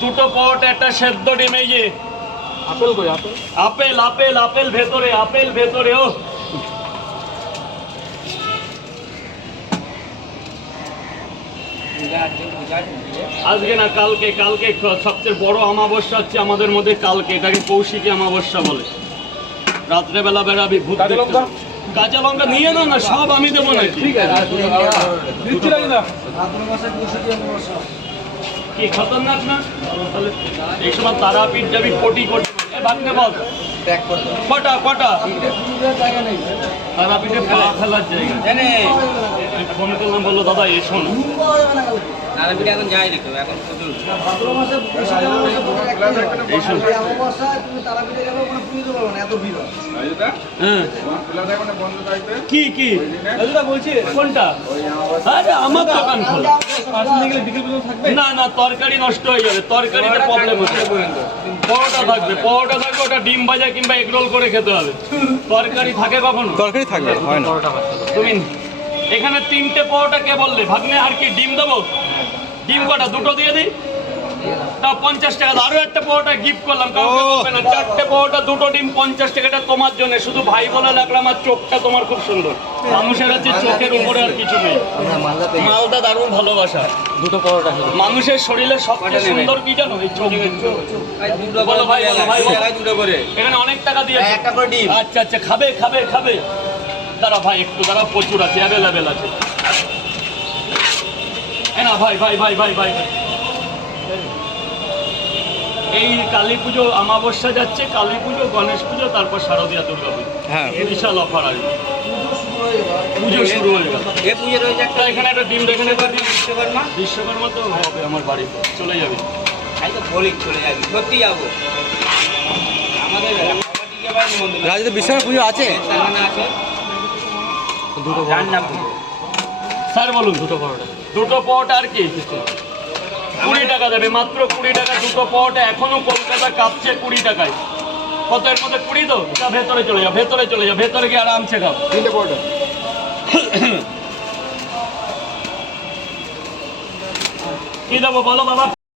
দুটো পট একটা সেদ্ধ ডিম। এই যে আপেল কই আপেল? আপেল আপেল আপেল ভেতরে, আপেল ভেতরে। ও আজকে না কালকে, কালকে সবচেয়ে বড় অমাবস্যা হচ্ছে আমাদের মধ্যে কালকে, এটাকে কৌশিকী অমাবস্যা বলে। রাত্রেবেলা বেড়াবি ভূত কাঁচা দেখতে। লঙ্কা? কাঁচা লঙ্কা নিয়ে নাও না, সব আমি দেবো নাকি? ঠিক আছে দিচ্ছি নাকি না? কি খতরনাক না? তাহলে এই সময় তারাপীঠ যাবি কোটি কোটি। ভাগ্নে বল কটা কটা তারাপীঠে পা ফেলার জায়গা। আমি ফোন করলাম, বললো দাদা এসো না। এখন যাই দেখো এখন হ্যাঁ কি কি বলছি কোনটা? আরে আমার দোকান খোলা। না না, তরকারি নষ্ট হয়ে যাবে, তরকারিতে প্রবলেম হচ্ছে। পরোটা থাকবে, পরোটা থাকবে, ওটা ডিম ভাজা কিংবা এগ রোল করে খেতে হবে। তরকারি থাকে কখনো? তরকারি থাকবে হয় না। তুমি এখানে 3টে পরোটা কে বললে ভাগ্নে? আর কি ডিম দেবো? ডিম কটা? দুটো দিয়ে দিই, তা 50 টাকা। আরো একটা পরোটা গিফট করলাম, কাউকে বলবে না। 4টে পরোটা, দুটো ডিম, 50 টাকাটা তোমার জন্য। শুধু ভাই বলে লাগলো, আমার চোখটা তোমার খুব সুন্দর। মানুষের কাছে চোখের উপরে আর কিছু নেই। মালদা দারুণ ভালোবাসা। দুটো পরোটা মানুষের শরীরে সবচেয়ে সুন্দর কি জানো? এই চোখ। বলো ভাই, বলো ভাই, বলো। দুটো করে এখানে অনেক টাকা দিয়েছে। একটা করে ডিম। আচ্ছা আচ্ছা, খাবে খাবে খাবে। দাঁড়া ভাই, একটু দাঁড়া, প্রচুর আছে, অ্যাভেলেবেল আছে। না ভাই ভাই ভাই ভাই ভাই ভাই। এই কালী পুজো অমাবস্যা যাচ্ছে, কালী পুজো, গণেশ পুজো, তারপর শারদীয়া দুর্গা পুজো। হ্যাঁ। বিশাল অফার আসবে। পুজো শুরু হয়ে গেল। এ পুজো রয়েছে একটা এখানে একটা ডিম, এখানে একটা ডিম। বিশ্বকর্মা। বিশ্বকর্মা তো হবে আমার বাড়িতে, চলে যাবে। তাই তো বলি চলে যাবি, সত্যি যাবো। আমাদের রাজুতে বিশ্বকর্মা পুজো আছে? আছে দুটো রান্না পুজো। স্যার বলুন। দুটো পরোটা, দুটো পরোটা আর কি? 20 টাকা দেবে, মাত্র 20 টাকা দুটো পরোটা। এখনো কলকাতা কাঁপছে 20 টাকায়। কত এর মধ্যে 20 তো? তা ভেতরে চলে যাও, ভেতরে চলে যাও, ভেতরে গিয়ে আরামসে খাও। 3টে পরোটা। কি দেবো বলো বাবা?